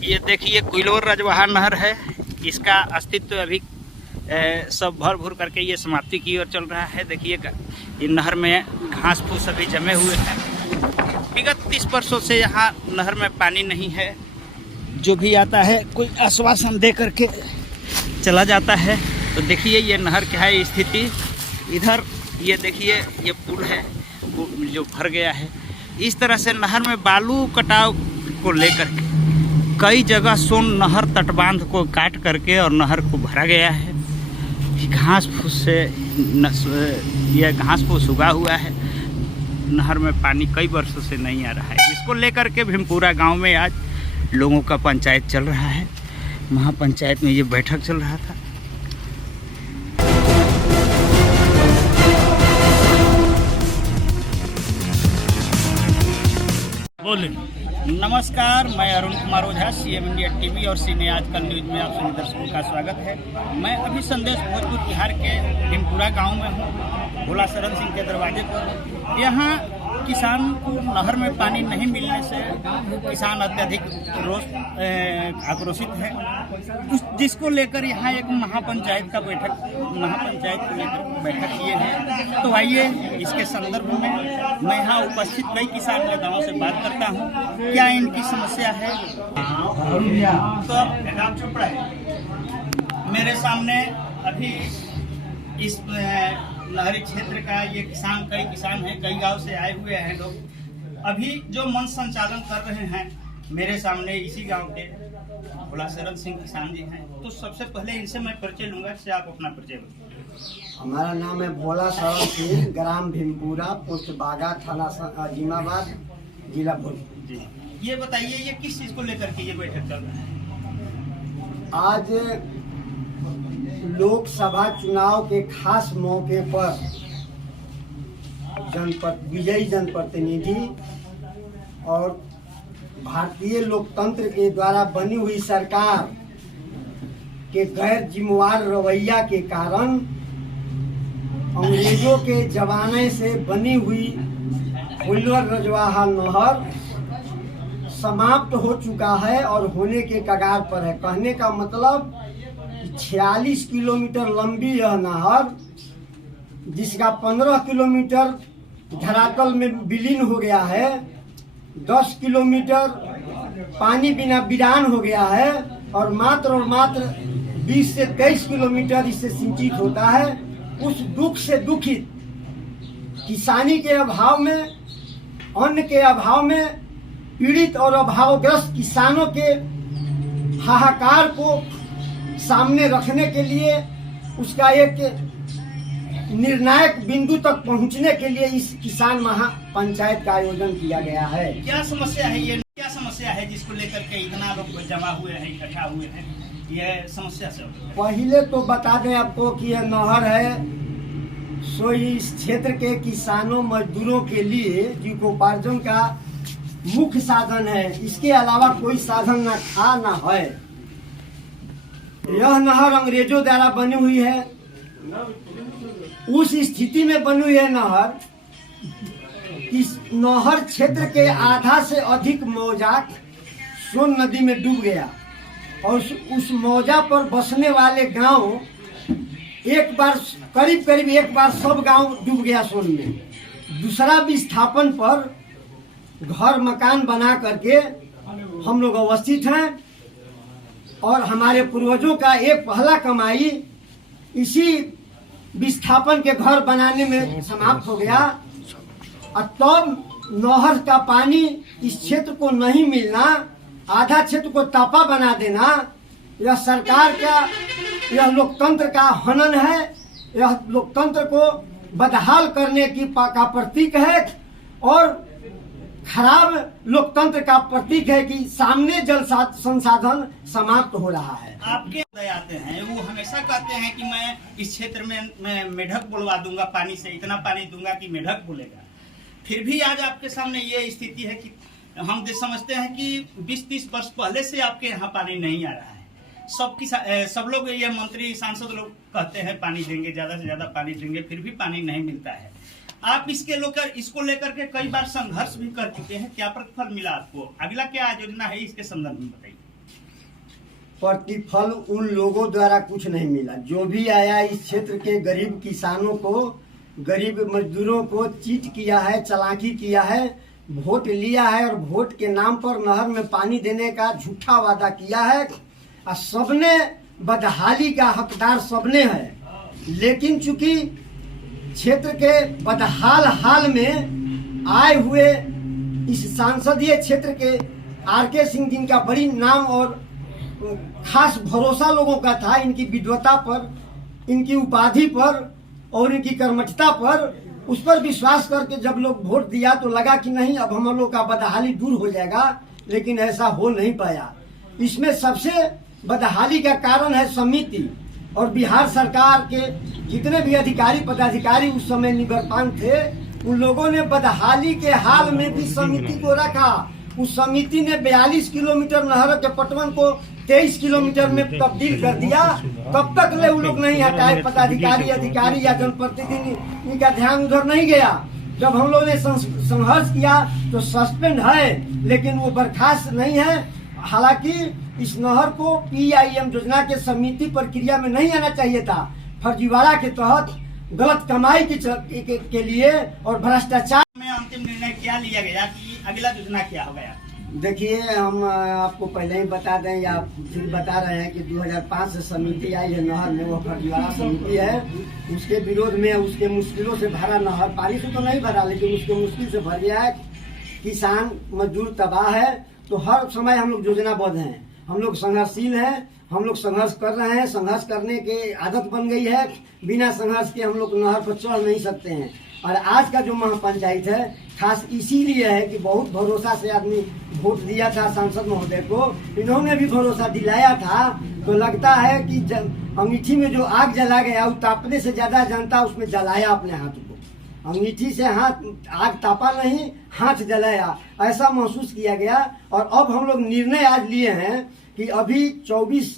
ये देखिए कुइलोर रजवाहा नहर है। इसका अस्तित्व अभी सब भर भूर करके ये समाप्ति की ओर चल रहा है। देखिएगा ये नहर में घास फूस अभी जमे हुए हैं। विगत 30 वर्षों से यहाँ नहर में पानी नहीं है। जो भी आता है कोई आश्वासन दे करके चला जाता है। तो देखिए ये नहर क्या है स्थिति। इधर ये देखिए ये पुल है जो भर गया है। इस तरह से नहर में बालू कटाव को लेकर के कई जगह सोन नहर तटबांध को काट करके और नहर को भरा गया है। घास फूस से यह घास फूस उगा हुआ है। नहर में पानी कई वर्षों से नहीं आ रहा है। इसको लेकर के भीमपुरा गांव में आज लोगों का पंचायत चल रहा है। महापंचायत में ये बैठक चल रहा था। बोले नमस्कार, मैं Arun Kumar Ojha, CM India TV और सीने आजकल न्यूज में आप सभी दर्शकों का स्वागत है। मैं अभी संदेश भोजपुर बिहार के भीमपुरा गांव में हूं, भोला शरण सिंह के दरवाजे पर। यहाँ किसान को नहर में पानी नहीं मिलने से किसान अत्यधिक आक्रोशित है, जिसको लेकर यहाँ एक महापंचायत को लेकर बैठक किए हैं। तो आइए इसके संदर्भ में मैं यहाँ उपस्थित कई किसान नेताओं से बात करता हूँ, क्या इनकी समस्या है। तो मेरे सामने अभी इस नहरी क्षेत्र का ये कई किसान हैं, कई गांव से आए हुए हैं लोग। अभी जो मंच संचालन कर रहे हैं मेरे सामने इसी गांव के भोला शरण सिंह किसान जी हैं। तो सबसे पहले इनसे मैं परिचय लूंगा, इससे आप अपना परिचय बताइए। हमारा नाम है भोला शरण सिंह, ग्राम भीमपुरा, पोस्ट बागा, थाना अजीमाबाद, जिला भोजपुर जी। ये बताइए ये किस चीज को लेकर के ये बैठक चल रहा है? आज लोकसभा चुनाव के खास मौके पर विजयी जनप्रतिनिधि और भारतीय लोकतंत्र के द्वारा बनी हुई सरकार के गैर जिम्मेवार रवैया के कारण अंग्रेजों के जमाने से बनी हुई कुइलोर रजवाहा नहर समाप्त हो चुका है और होने के कगार पर है। कहने का मतलब 46 किलोमीटर लंबी यह नहर, जिसका 15 किलोमीटर धरातल में विलीन हो गया है, 10 किलोमीटर पानी बिना वीरान हो गया है और मात्र 20 से 23 किलोमीटर इससे सिंचित होता है। उस दुख से दुखित किसानी के अभाव में, अन्न के अभाव में पीड़ित और अभावग्रस्त किसानों के हाहाकार को सामने रखने के लिए, उसका एक निर्णायक बिंदु तक पहुंचने के लिए इस किसान महापंचायत का आयोजन किया गया है। क्या समस्या है ये, क्या समस्या है जिसको लेकर के इतना लोग जमा हुए हैं, इकट्ठा हुए हैं? ये समस्या से पहले तो बता दें आपको कि यह नहर है सो इस क्षेत्र के किसानों मजदूरों के लिए जीविकोपार्जन का मुख्य साधन है। इसके अलावा कोई साधन न था न है। यह नहर अंग्रेजों द्वारा बनी हुई है। उस स्थिति में बनी हुई है नहर, इस नहर क्षेत्र के आधा से अधिक मौजा सोन नदी में डूब गया और उस मौजा पर बसने वाले गांव एक बार करीब एक बार सब गांव डूब गया सोन में। दूसरा विस्थापन पर घर मकान बना करके हम लोग अवस्थित हैं और हमारे पूर्वजों का एक पहला कमाई इसी विस्थापन के घर बनाने में समाप्त हो गया। और तब नहर का पानी इस क्षेत्र को नहीं मिलना, आधा क्षेत्र को तापा बना देना, यह सरकार का, यह लोकतंत्र का हनन है। यह लोकतंत्र को बदहाल करने का प्रतीक है और खराब लोकतंत्र का प्रतीक है कि सामने जल संसाधन समाप्त हो रहा है। आपके आते हैं वो हमेशा कहते हैं कि मैं इस क्षेत्र में मैं मेढक बुलवा दूंगा, पानी से इतना पानी दूंगा कि मेढक बोलेगा। फिर भी आज आपके सामने ये स्थिति है कि हम समझते हैं कि 20-30 वर्ष पहले से आपके यहाँ पानी नहीं आ रहा है। सब लोग ये मंत्री सांसद लोग कहते हैं पानी देंगे, ज्यादा से ज्यादा पानी देंगे, फिर भी पानी नहीं मिलता है। आप इसको लेकर के कई बार संघर्ष भी कर चुके हैं, क्या प्रतिफल मिला आपको? अगला क्या योजना है इसके संदर्भ में बताइए। प्रतिफल उन लोगों द्वारा कुछ नहीं मिला। जो भी आया इस क्षेत्र के गरीब किसानों को, गरीब मजदूरों को चीट किया है, चालाकी किया है, वोट लिया है और वोट के नाम पर नहर में पानी देने का झूठा वादा किया है। और सबने बदहाली का हकदार सबने है। लेकिन चूंकि क्षेत्र के बदहाल हाल में आए हुए इस संसदीय क्षेत्र के आर.के. सिंह, जिनका बड़ी नाम और खास भरोसा लोगों का था इनकी विद्वता पर, इनकी उपाधि पर और इनकी कर्मठता पर, उस पर विश्वास करके जब लोग वोट दिया तो लगा कि नहीं अब हम लोग का बदहाली दूर हो जाएगा, लेकिन ऐसा हो नहीं पाया। इसमें सबसे बदहाली का कारण है समिति और बिहार सरकार के जितने भी अधिकारी पदाधिकारी उस समय निवर्तमान थे, उन लोगों ने बदहाली के हाल में भी समिति को रखा। उस समिति ने 42 किलोमीटर नहर के पटवन को 23 किलोमीटर में तब्दील कर दिया। तब तक ले वो लोग नहीं हटाए, पदाधिकारी अधिकारी या जनप्रतिनिधि, इनका ध्यान उधर नहीं गया। जब हम लोगों ने संघर्ष किया तो सस्पेंड है, लेकिन वो बर्खास्त नहीं है। हालांकि इस नहर को PIM योजना के समिति प्रक्रिया में नहीं आना चाहिए था। फर्जीवाड़ा के तहत गलत कमाई के लिए और भ्रष्टाचार में अंतिम निर्णय क्या लिया गया कि अगला योजना क्या हो गया? देखिए, हम आपको पहले ही बता दें या फिर बता रहे हैं कि 2005 से समिति आई है नहर में, वो फर्जीवाड़ा समिति है। उसके विरोध में उसके मुश्किलों से भरा नहर, पानी से तो नहीं भरा लेकिन उसके मुश्किल से भर गया है। किसान मजदूर तबाह है। तो हर समय हम लोग योजनाबद्ध हैं, हम लोग संघर्षशील हैं, हम लोग संघर्ष कर रहे हैं। संघर्ष करने की आदत बन गई है। बिना संघर्ष के हम लोग नहर पर चढ़ नहीं सकते हैं। और आज का जो महापंचायत है खास इसीलिए है कि बहुत भरोसा से आदमी वोट दिया था सांसद महोदय को, इन्होंने भी भरोसा दिलाया था। तो लगता है कि अंगीठी में जो आग जला गया, वो तापने से ज्यादा जनता उसमें जलाया अपने हाथ को। अंगीठी से हाथ आग तापा नहीं, हाथ जलाया, ऐसा महसूस किया गया। और अब हम लोग निर्णय आज लिए हैं कि अभी 24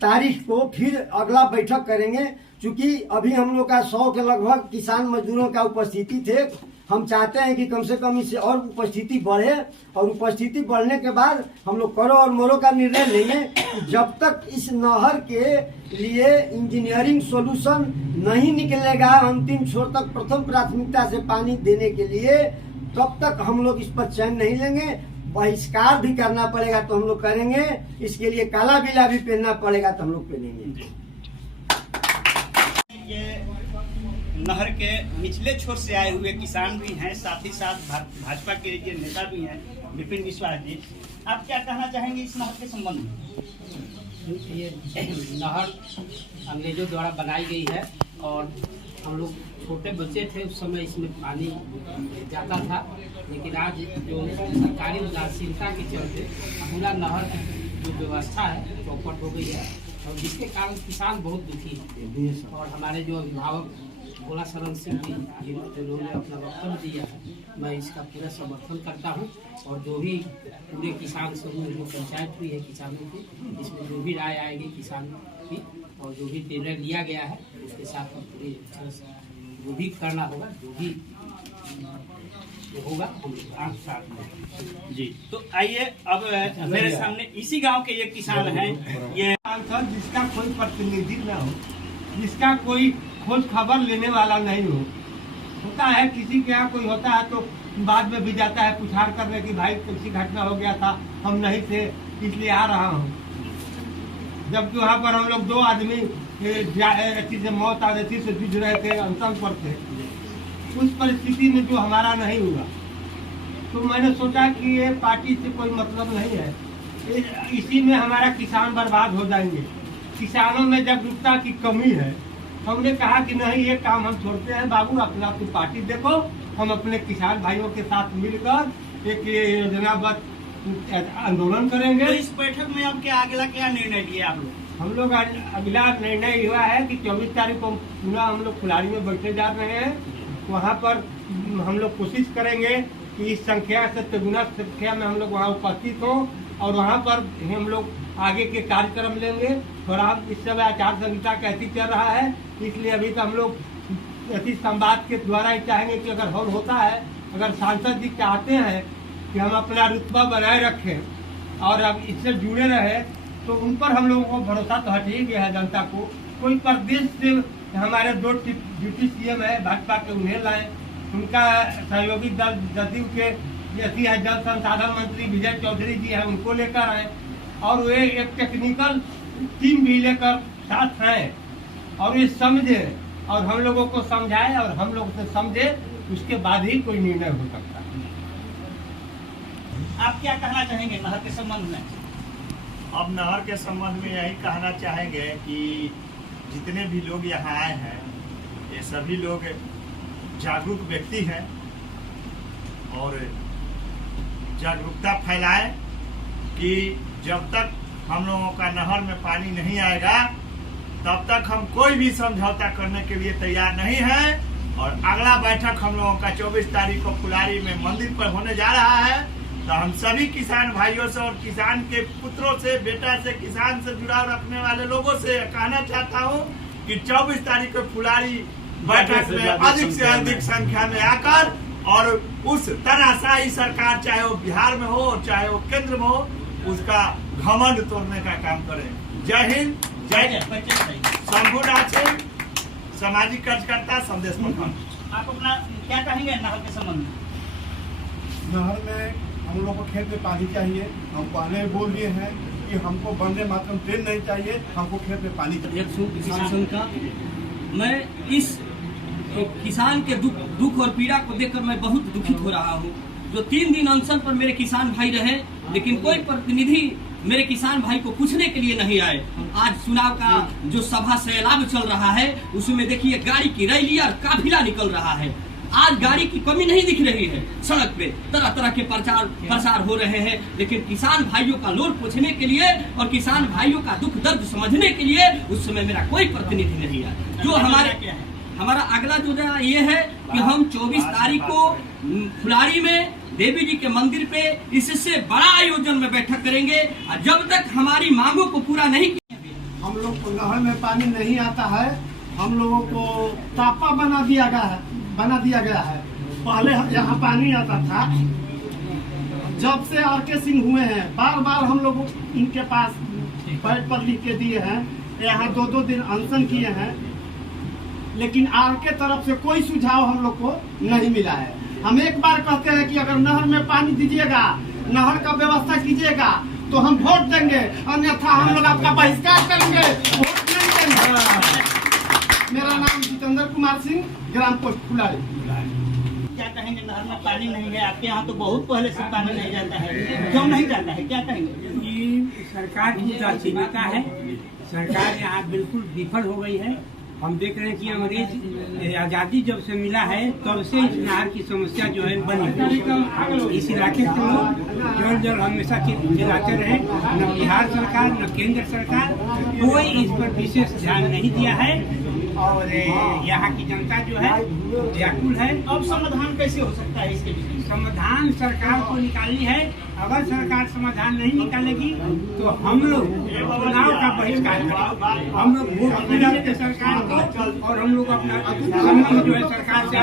तारीख को फिर अगला बैठक करेंगे। चूंकि अभी हम लोग का 100 के लगभग किसान मजदूरों का उपस्थिति थे। हम चाहते हैं कि कम से कम इससे और उपस्थिति बढ़े, और उपस्थिति बढ़ने के बाद हम लोग करो और मरो का निर्णय लेंगे। जब तक इस नहर के लिए इंजीनियरिंग सॉल्यूशन नहीं निकलेगा अंतिम छोर तक, प्रथम प्राथमिकता से पानी देने के लिए, तब तक हम लोग इस पर चैन नहीं लेंगे। बहिष्कार भी करना पड़ेगा तो हम लोग करेंगे। इसके लिए काला बिला भी पहनना पड़ेगा तो हम लोग पहनेंगे। ये नहर के निचले छोर से आए हुए किसान भी हैं, साथ ही साथ भाजपा के ये नेता भी हैं, विपिन विश्वास जी। आप क्या कहना चाहेंगे इस नहर के संबंध में? ये नहर अंग्रेजों द्वारा बनाई गई है और हम लोग छोटे बच्चे थे उस समय इसमें पानी जाता था। लेकिन आज जो सरकारी उदासीनता के चलते पूरा नहर की जो व्यवस्था है चौपट हो गई है, और जिसके कारण किसान बहुत दुखी है। और हमारे जो अभिभावक भोला शरण सिंह जी जिन्होंने अपना वक्तव्य दिया है, मैं इसका पूरा समर्थन करता हूं। और जो भी पूरे किसान समूह जो पंचायत हुई है किसानों की, इसमें जो भी राय आएगी किसान की और जो भी निर्णय लिया गया है उसके साथ हम पूरी तरह से जो भी करना होगा, जो भी होगा हम साथ में। जी, तो आइए अब मेरे सामने इसी गांव के ये किसान हैं। ये सांसद जिसका कोई प्रतिनिधि न हो, जिसका कोई खोज खबर लेने वाला नहीं हो। होता है किसी के यहाँ कोई होता है तो बाद में भी जाता है पुछार करने की भाई किसी घटना हो गया था, हम नहीं थे इसलिए आ रहा हूँ। जबकि वहाँ पर हम लोग 2 आदमी से मौत आदि से जूझ रहे थे, अंतम पर थे। उस परिस्थिति में जो हमारा नहीं हुआ, तो मैंने सोचा कि ये पार्टी से कोई मतलब नहीं है, इसी में हमारा किसान बर्बाद हो जाएंगे। किसानों में जागरूकता की कमी है। हमने कहा कि नहीं, ये काम हम छोड़ते हैं बाबू, अपना तू पार्टी देखो। हम अपने किसान भाइयों के साथ मिलकर एक योजनाबद्ध आंदोलन करेंगे। तो इस बैठक में अब क्या अगला क्या निर्णय लिए आप लोग? हम लोग अगला निर्णय हुआ है कि 24 तारीख को पुनः हम लोग फुलारी में बैठे जा रहे हैं। वहाँ पर हम लोग कोशिश करेंगे कि इस संख्या से तिगुना संख्या में हम लोग वहाँ उपस्थित हों, और वहाँ पर हम लोग आगे के कार्यक्रम लेंगे। थोड़ा इस समय आचार संहिता कैसी चल रहा है, इसलिए अभी तो हम लोग अति संवाद के द्वारा ही चाहेंगे कि अगर हल होता है, अगर सांसद जी चाहते हैं कि हम अपना रुतबा बनाए रखें और अब इससे जुड़े रहे, तो उन पर हम लोगों को भरोसा तो हट ही गया है जनता को। कोई प्रदेश से हमारे 2 डिप्टी CM है भाजपा के, उन्हें लाए। उनका सहयोगी दल जदयू के जैसी है जल संसाधन मंत्री विजय चौधरी जी हैं, उनको लेकर आए और वे एक टेक्निकल टीम भी लेकर साथ हैं और ये समझे और हम लोगों को समझाए और हम लोग से समझे, उसके बाद ही कोई निर्णय हो सकता है। आप क्या कहना चाहेंगे नहर के संबंध में? अब नहर के संबंध में यही कहना चाहेंगे कि जितने भी लोग यहाँ आए हैं ये सभी लोग जागरूक व्यक्ति हैं और जागरूकता फैलाए कि जब तक हम लोगों का नहर में पानी नहीं आएगा तब तक हम कोई भी समझौता करने के लिए तैयार नहीं हैं। और अगला बैठक हम लोगों का 24 तारीख को फुलारी में मंदिर पर होने जा रहा है। तो हम सभी किसान भाइयों से और किसान के पुत्रों से, बेटा से, किसान से जुड़ाव रखने वाले लोगों से कहना चाहता हूं कि 24 तारीख को फुलारी बैठक में अधिक से अधिक संख्या में आकर और उस तानाशाही सरकार, चाहे वो बिहार में हो चाहे वो केंद्र में हो, उसका घमंड तोड़ने का काम करें। जय हिंद, जय जय। शंभुनाथ सिंह, सामाजिक कार्यकर्ता, संदेश प्रखंड। आप अपना क्या कहेंगे नहर के संबंध में? नहर में हम लोग को खेत में पानी चाहिए। हम पहले बोल दिए हैं कि हमको वंदे मातरम ट्रेन नहीं चाहिए, हमको खेत में पानी चाहिए। किसान संघ का मैं इस किसान के दुख और पीड़ा को देखकर मैं बहुत दुखित हो रहा हूँ। जो 3 दिन अनशन पर मेरे किसान भाई रहे, लेकिन कोई प्रतिनिधि मेरे किसान भाई को पूछने के लिए नहीं आए। आज चुनाव का जो सभा सैलाब चल रहा है उसमें देखिए गाड़ी की रैली और काफिला निकल रहा है। आज गाड़ी की कमी नहीं दिख रही है, सड़क पे तरह तरह के प्रचार हो रहे हैं, लेकिन किसान भाइयों का लोर पूछने के लिए और किसान भाइयों का दुख दर्द समझने के लिए उस समय मेरा कोई प्रतिनिधि नहीं आया। जो हमारा अगला जो ये है कि हम 24 तारीख को फुलारी में देवी जी के मंदिर पे इससे बड़ा आयोजन में बैठक करेंगे और जब तक हमारी मांगों को पूरा नहीं किया। हम लोग को नहर में पानी नहीं आता है, हम लोगों को तापा बना दिया गया है। पहले यहाँ पानी आता था, जब से RK सिंह हुए हैं बार बार हम लोग इनके पास पैड पर लिख के दिए हैं, यहाँ 2-2 दिन अनशन किए हैं, लेकिन RK तरफ से कोई सुझाव हम लोग को नहीं मिला है। हम एक बार कहते हैं कि अगर नहर में पानी दीजिएगा, नहर का व्यवस्था कीजिएगा तो हम वोट देंगे, अन्यथा हम लोग आपका बहिष्कार करेंगे, वोट नहीं देंगे। मेरा नाम जितेंद्र कुमार सिंह, ग्राम पोस्ट फुलारी। क्या कहेंगे? नहर में पानी नहीं है, आपके यहाँ तो बहुत पहले से पानी नहीं जाता है, क्यों नहीं जाता है? क्या कहेंगे? ये सरकार की उदासीनता है। सरकार यहाँ बिल्कुल विफल हो गई है। हम देख रहे हैं कि अंग्रेज आज़ादी जब से मिला है तब से इस नहर की समस्या जो है बनी। इस इलाके के लोग जल हमेशा चिल्लाते रहे, न बिहार सरकार न केंद्र सरकार कोई इस पर विशेष ध्यान नहीं दिया है और यहाँ की जनता जो है व्याकुल है। अब समाधान कैसे हो सकता है इसके विषय? समाधान सरकार को निकालनी है। अगर सरकार समाधान नहीं निकालेगी तो हम लोग चुनाव का बहिष्कार करेंगे। हम लोग वोट मिलाते सरकार को और हम लोग अपना संबंध जो है सरकार से